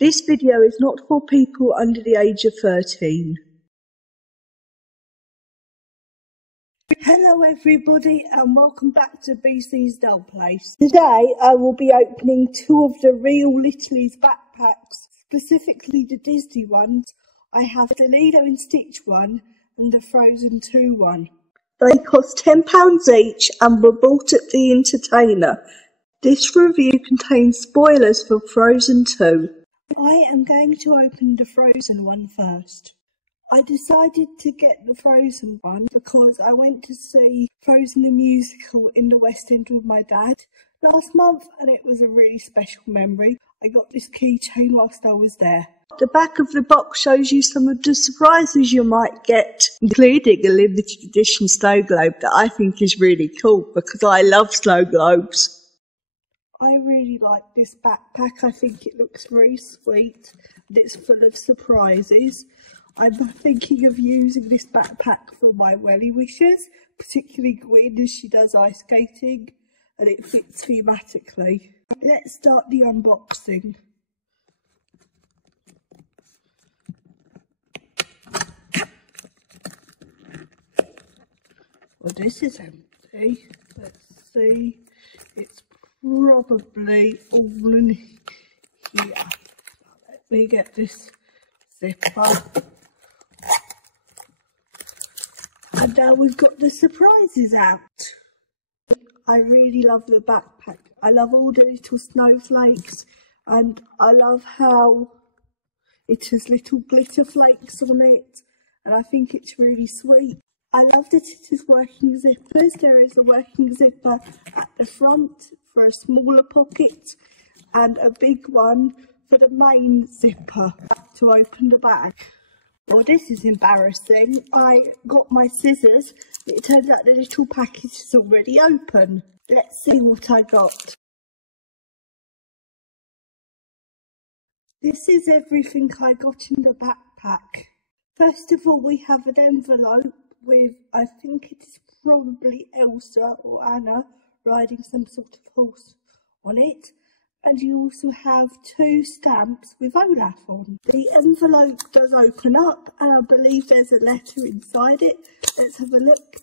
This video is not for people under the age of 13. Hello everybody and welcome back to BC's Doll Place. Today I will be opening two of the Real Littlies backpacks, Specifically the Disney ones. I have the Lilo and Stitch one and the Frozen 2 one. They cost £10 each and were bought at The Entertainer. This review contains spoilers for Frozen 2. I am going to open the Frozen one first. I decided to get the Frozen one because I went to see Frozen the musical in the West End with my dad last month and it was a really special memory. I got this keychain whilst I was there. The back of the box shows you some of the surprises you might get, including a limited edition snow globe that I think is really cool because I love snow globes. I really like this backpack. I think it looks very sweet and it's full of surprises. I'm thinking of using this backpack for my welly wishes, particularly Gwyn as she does ice skating and it fits thematically. Let's start the unboxing. Well, this is empty. Let's see. It's probably all in here. Let me get this zipper. And now we've got the surprises out. I really love the backpack. I love all the little snowflakes and I love how it has little glitter flakes on it and I think it's really sweet. I love that it is working zippers. There is a working zipper at the front for a smaller pocket and a big one for the main zipper to open the bag. Well, this is embarrassing. I got my scissors, but it turns out the little package is already open. Let's see what I got. This is everything I got in the backpack. First of all, we have an envelope with, I think it's probably Elsa or Anna riding some sort of horse on it. And you also have two stamps with Olaf on. The envelope does open up and I believe there's a letter inside it. Let's have a look.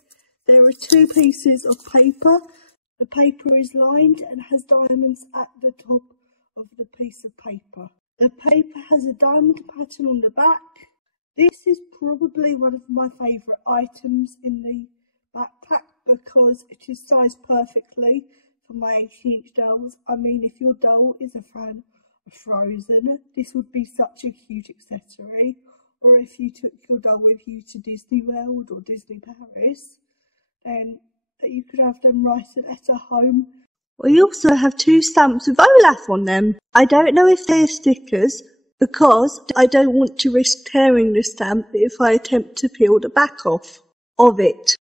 There are two pieces of paper. The paper is lined and has diamonds at the top of the piece of paper. The paper has a diamond pattern on the back. This is probably one of my favourite items in the backpack because it is sized perfectly for my 18-inch dolls. I mean, if your doll is a fan of Frozen, this would be such a cute accessory. Or if you took your doll with you to Disney World or Disney Paris, then you could have them write a letter home. We also have two stamps with Olaf on them. I don't know if they're stickers because I don't want to risk tearing the stamp if I attempt to peel the back off of it.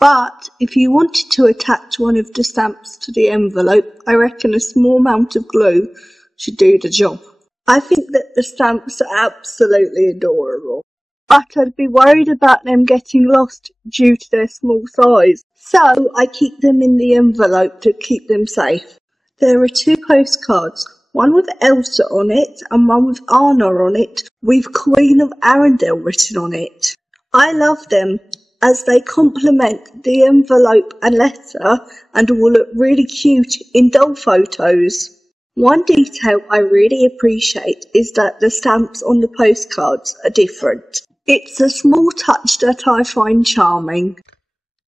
But if you wanted to attach one of the stamps to the envelope, I reckon a small amount of glue should do the job. I think that the stamps are absolutely adorable, but I'd be worried about them getting lost due to their small size, so I keep them in the envelope to keep them safe. There are two postcards, one with Elsa on it and one with Anna on it, with Queen of Arendelle written on it. I love them as they complement the envelope and letter and will look really cute in doll photos. One detail I really appreciate is that the stamps on the postcards are different. It's a small touch that I find charming.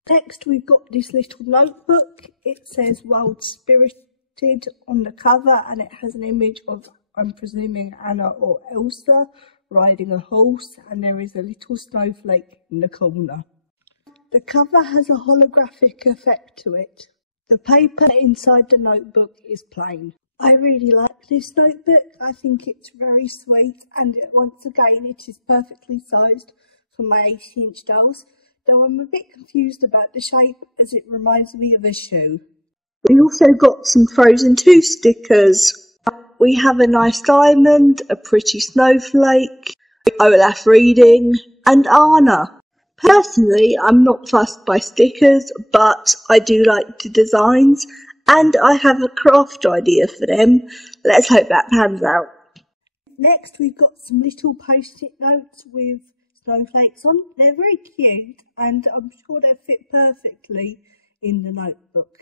Next we've got this little notebook. It says Wild Spirited on the cover and it has an image of, I'm presuming, Anna or Elsa riding a horse and there is a little snowflake in the corner. The cover has a holographic effect to it. The paper inside the notebook is plain. I really like this notebook. I think it's very sweet and once again it is perfectly sized for my 18-inch dolls, though I'm a bit confused about the shape as it reminds me of a shoe. We also got some Frozen 2 stickers. We have a nice diamond, a pretty snowflake, Olaf reading, and Anna. Personally, I'm not fussed by stickers, but I do like the designs, and I have a craft idea for them. Let's hope that pans out. Next, we've got some little post-it notes with snowflakes on. They're very cute, and I'm sure they'll fit perfectly in the notebook.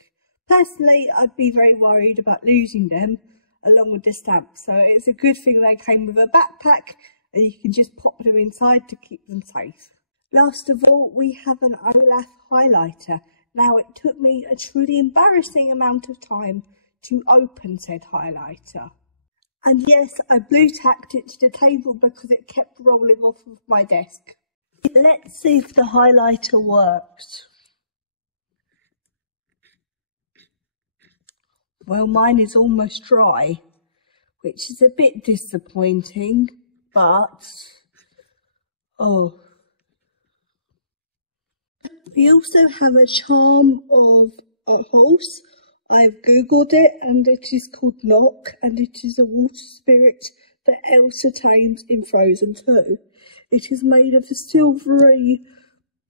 Personally, I'd be very worried about losing them along with the stamps, so it's a good thing they came with a backpack and you can just pop them inside to keep them safe. Last of all, we have an Olaf Highlighter. Now, it took me a truly embarrassing amount of time to open said highlighter. And yes, I blue tacked it to the table because it kept rolling off of my desk. Let's see if the highlighter works. Well, mine is almost dry, which is a bit disappointing, but We also have a charm of a horse. I've googled it and it is called Knock, and it is a water spirit that Elsa tames in Frozen 2. It is made of a silvery,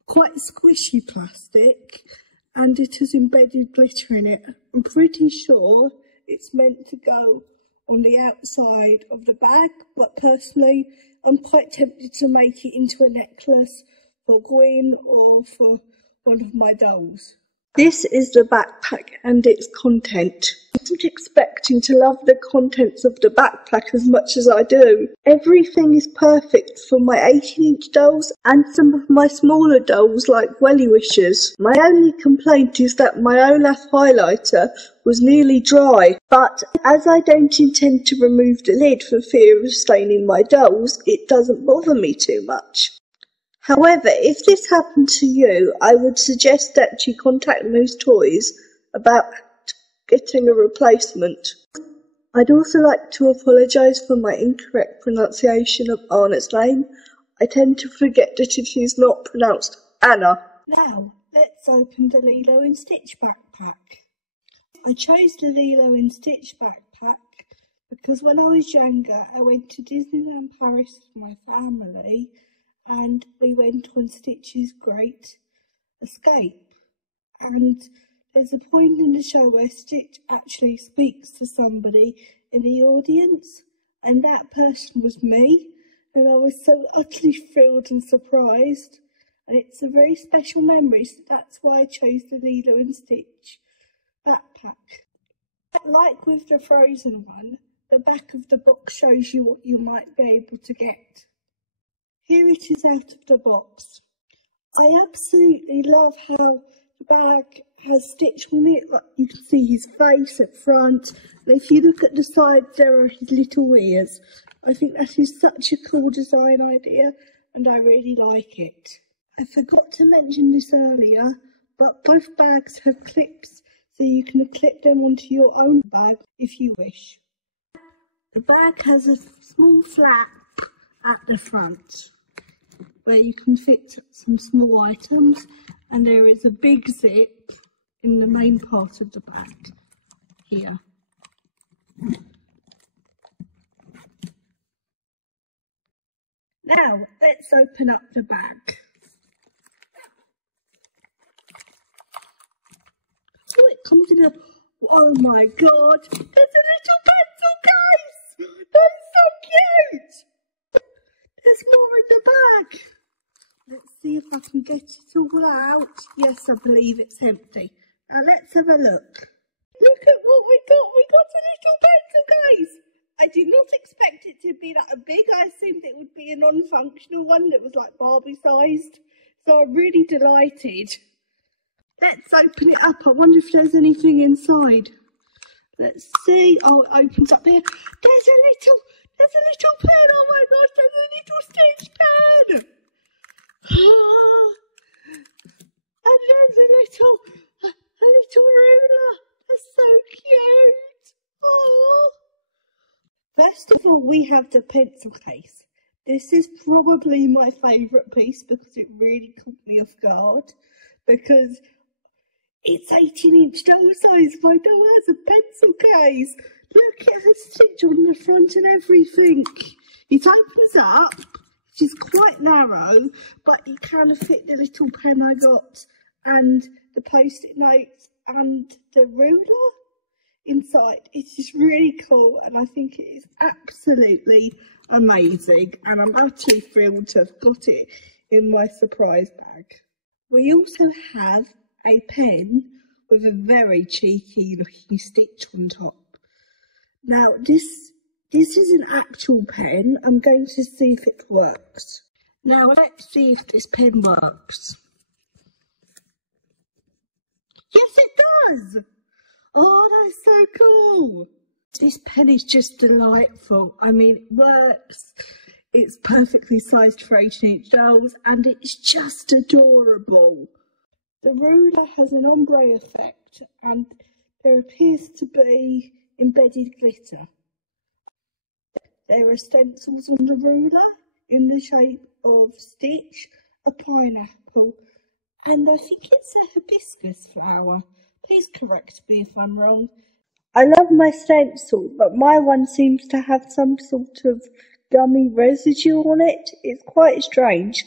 quite squishy plastic, and it has embedded glitter in it. I'm pretty sure it's meant to go on the outside of the bag, but personally I'm quite tempted to make it into a necklace for Gwen or for one of my dolls. this is the backpack and its content. I wasn't expecting to love the contents of the backpack as much as I do. Everything is perfect for my 18-inch dolls and some of my smaller dolls like Welly Wishers. My only complaint is that my Olaf highlighter was nearly dry, but as I don't intend to remove the lid for fear of staining my dolls, it doesn't bother me too much. However, if this happened to you, I would suggest that you contact Moose Toys about getting a replacement. I'd also like to apologise for my incorrect pronunciation of Anna's name. I tend to forget that it is not pronounced Anna. Now, let's open the Lilo and Stitch backpack. I chose the Lilo and Stitch backpack because when I was younger, I went to Disneyland Paris with my family and we went on Stitch's Great Escape. And there's a point in the show where Stitch actually speaks to somebody in the audience, and that person was me, and I was so utterly thrilled and surprised, and it's a very special memory, so that's why I chose the Lilo and Stitch backpack. Like with the Frozen one, the back of the box shows you what you might be able to get. Here it is out of the box. I absolutely love how the bag has Stitch on it. Like, you can see his face at front, and if you look at the sides, there are his little ears. I think that is such a cool design idea, and I really like it. I forgot to mention this earlier, but both bags have clips, so you can clip them onto your own bag if you wish. The bag has a small flap at the front where you can fit some small items, and there is a big zip in the main part of the bag here. Now, let's open up the bag. Oh, it comes in a... Oh my god! There's a little pencil case! That's so cute! There's more in the bag. Let's see if I can get it all out. Yes, I believe it's empty. Now let's have a look. Look at what we got. We got a little pencil case. I did not expect it to be that big. I assumed it would be a non-functional one that was like Barbie sized. So I'm really delighted. Let's open it up. I wonder if there's anything inside. Let's see. Oh, it opens up there. There's a little pen. Oh my gosh, there's a little Stitch pen. And there's a little ruler. That's so cute. Oh. First of all, we have the pencil case. This is probably my favourite piece because it really caught me off guard, because it's 18-inch doll size. My doll has a pencil case. Look, it has Stitch on the front and everything. It opens up. It is quite narrow, but it can fit the little pen I got and the post-it notes and the ruler inside. It is really cool, and I think it is absolutely amazing, and I'm actually thrilled to have got it in my surprise bag. We also have a pen with a very cheeky looking stitch on top. Now this is an actual pen. I'm going to see if it works. Now let's see if this pen works. Yes, it does! Oh, that's so cool! This pen is just delightful. I mean, it works. It's perfectly sized for 18-inch dolls, and it's just adorable. The ruler has an ombre effect, and there appears to be embedded glitter. There are stencils on the ruler in the shape of Stitch, a pineapple, and I think it's a hibiscus flower. Please correct me if I'm wrong. I love my stencil, but my one seems to have some sort of gummy residue on it. It's quite strange.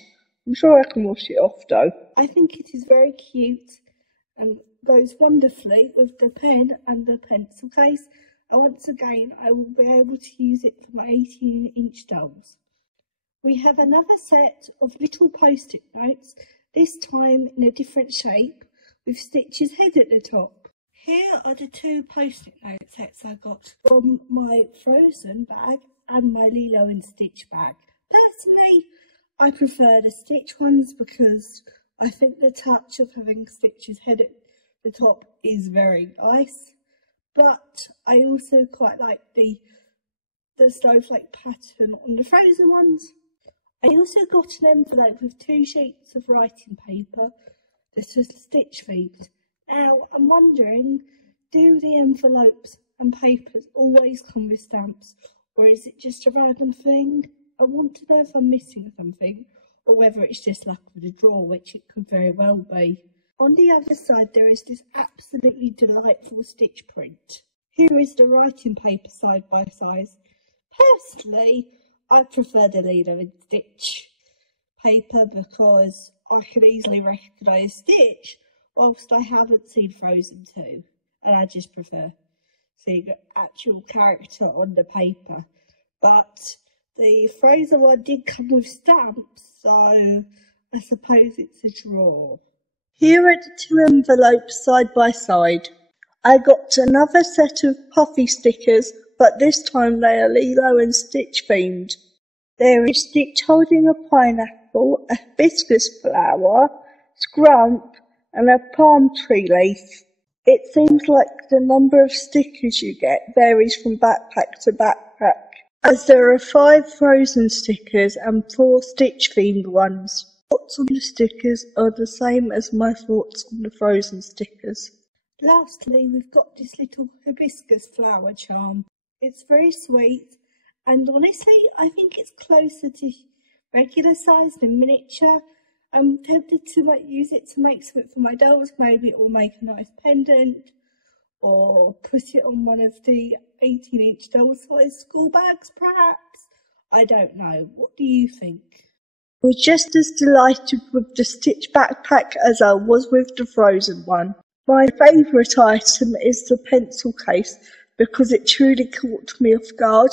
I'm sure I can wash it off though. I think it is very cute and goes wonderfully with the pen and the pencil case. And once again, I will be able to use it for my 18-inch dolls. We have another set of little post-it notes, this time in a different shape, with Stitch's head at the top. Here are the two post-it note sets I got from my Frozen bag and my Lilo and Stitch bag. Personally, I prefer the Stitch ones because I think the touch of having Stitch's head at the top is very nice. But I also quite like the snowflake pattern on the Frozen ones. I also got an envelope with 2 sheets of writing paper that are Stitch themed. Now, I'm wondering, do the envelopes and papers always come with stamps, or is it just a random thing? I want to know if I'm missing something, or whether it's just luck of the draw, which it could very well be. On the other side, there is this absolutely delightful Stitch print. Here is the writing paper side by side. Personally, I prefer the Lilo and Stitch paper because I can easily recognise Stitch, whilst I haven't seen Frozen 2, and I just prefer seeing an actual character on the paper. But the Frozen one did come with stamps, so I suppose it's a draw. Here are the 2 envelopes side by side. I got another set of puffy stickers, but this time they are Lilo and Stitch themed. There is Stitch holding a pineapple, a hibiscus flower, scrump, and a palm tree leaf. It seems like the number of stickers you get varies from backpack to backpack, as there are 5 Frozen stickers and 4 Stitch themed ones. Thoughts on the stickers are the same as my thoughts on the Frozen stickers. Lastly, we've got this little hibiscus flower charm. It's very sweet, and honestly, I think it's closer to regular size than miniature. I'm tempted to use it to make something for my dolls. Maybe it will make a nice pendant, or put it on one of the 18-inch doll-sized school bags, perhaps. I don't know. What do you think? I was just as delighted with the Stitch backpack as I was with the Frozen one. My favourite item is the pencil case because it truly caught me off guard.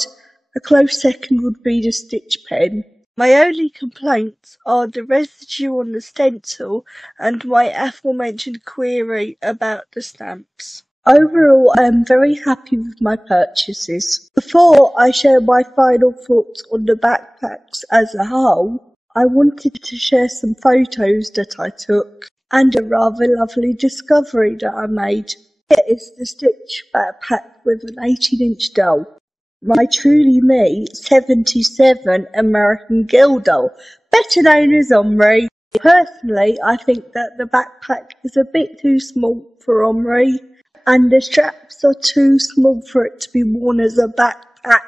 A close second would be the Stitch pen. My only complaints are the residue on the stencil and my aforementioned query about the stamps. Overall, I am very happy with my purchases. Before I share my final thoughts on the backpacks as a whole, I wanted to share some photos that I took and a rather lovely discovery that I made. Here is the Stitch backpack with an 18-inch doll. My truly me 77 American Girl doll, better known as Omri. Personally, I think that the backpack is a bit too small for Omri, and the straps are too small for it to be worn as a backpack.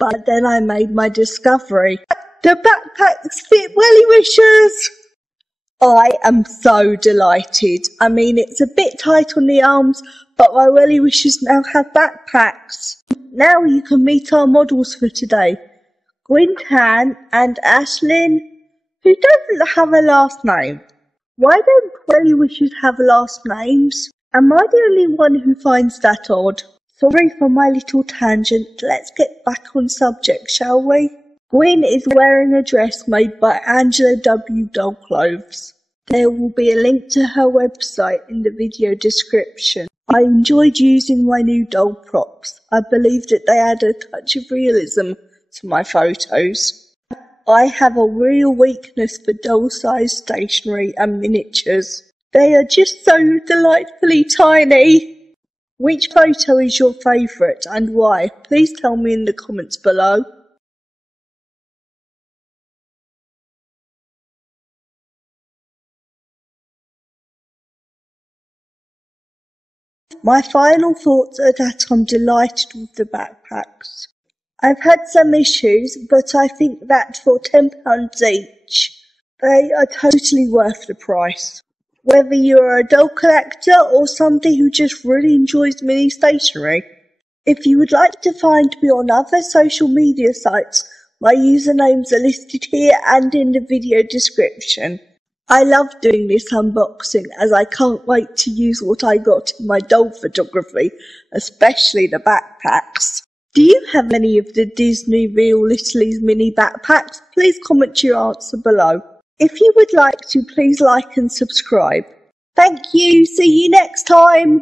But then I made my discovery. The backpacks fit Welly Wishers! I am so delighted. I mean, it's a bit tight on the arms, but my Welly Wishers now have backpacks. Now you can meet our models for today. Gwyntan and Ashlyn, who doesn't have a last name. Why don't Welly Wishers have last names? Am I the only one who finds that odd? Sorry for my little tangent, let's get back on subject, shall we? Gwyn is wearing a dress made by Angela W. Doll Clothes. There will be a link to her website in the video description. I enjoyed using my new doll props. I believe that they add a touch of realism to my photos. I have a real weakness for doll-sized stationery and miniatures. They are just so delightfully tiny. Which photo is your favourite and why? Please tell me in the comments below. My final thoughts are that I'm delighted with the backpacks. I've had some issues, but I think that for £10 each, they are totally worth the price. Whether you're a doll collector or somebody who just really enjoys mini stationery. If you would like to find me on other social media sites, my usernames are listed here and in the video description. I love doing this unboxing as I can't wait to use what I got in my doll photography, especially the backpacks. Do you have any of the Disney Real Littlies mini backpacks? Please comment your answer below. If you would like to, please like and subscribe. Thank you. See you next time.